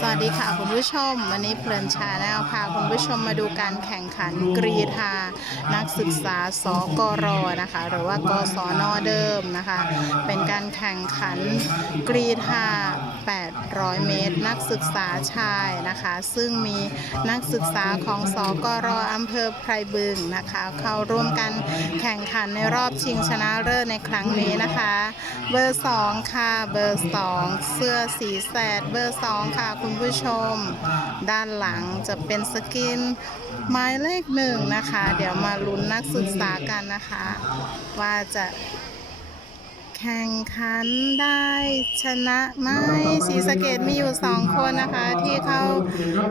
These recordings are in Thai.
สวัสดีค่ะคุณผู้ชม วันนี้เพลินชาแนลพาคุณผู้ชมมาดูการแข่งขันกรีธา นักศึกษาสกรนะคะ หรือว่ากศนเดิมนะคะ เป็นการแข่งขันกรีธา 800 เมตร นักศึกษาชายนะคะ ซึ่งมีนักศึกษาของสกรอำเภอไพรบึงนะคะ เข้าร่วมกันแข่งขันในรอบชิงชนะเลิศในครั้งนี้นะคะ เบอร์ 2 ค่ะ เบอร์ 2 เสื้อสีแสดเบอร์ 2ค่ะคุณผู้ชม ด้านหลังจะเป็นสกินหมายเลขหนึ่งนะคะ เดี๋ยวมาลุ้นนักศึกษากันนะคะ ว่าจะแข่งขันได้ชนะไหมสีสะเกตมีอยู่สองคนนะคะ ที่เข้า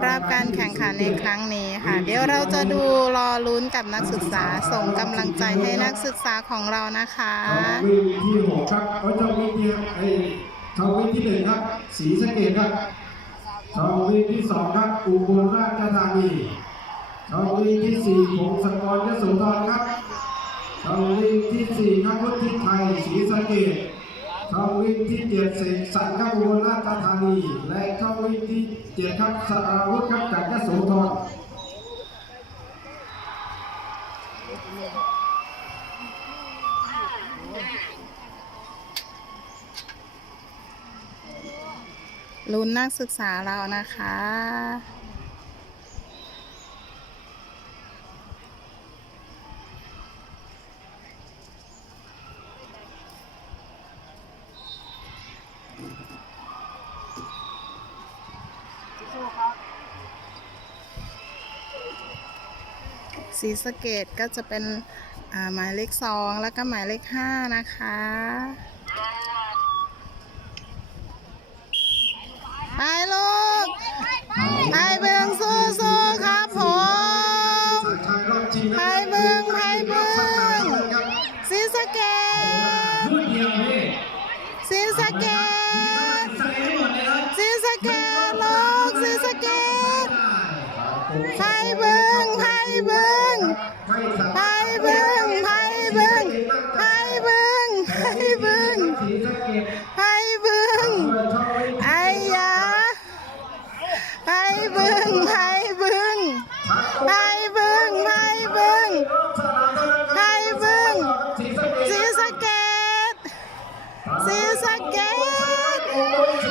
รับการแข่งขันในครั้งนี้ค่ะ เดี๋ยวเราจะดูรอลุ้นกับนักศึกษาส่งกำลังใจให้นักศึกษาของเรานะคะ ช่องวิ่งที่ไอ้ช่องวิ่งที่หนึ่งครับศรีสะเกดครับช่องวิ่งที่สองครับอุบลราชธานีช่องวิ่งที่สี่พงศกรยโสธรครับช่องวิ่งที่สี่ครับพุทธิไทยศรีสะเกดช่องวิ่งที่เจ็ดเสกสรรครับอุบลราชธานี และช่องวิ่งที่เจ็ดครับสราวุธครับจากยโสธร ลุ้นนักศึกษาเรานะคะ สีสเกตก็จะเป็นหมายเลขสองแล้วก็หมายเลขห้านะคะ ไปลูกไปเบิงสู้สู้ๆครับผมสัญชัยรอบชิงนะไปเบิ่งไปเบิ่งครับสีสะเกตพูดเดียวนี่สีสะเกตใส่ให้หมดเลยครับสีสะเกตลูกสีสะเกตไปเบิงไปเบิงไม่สาไปมารถเบิ again!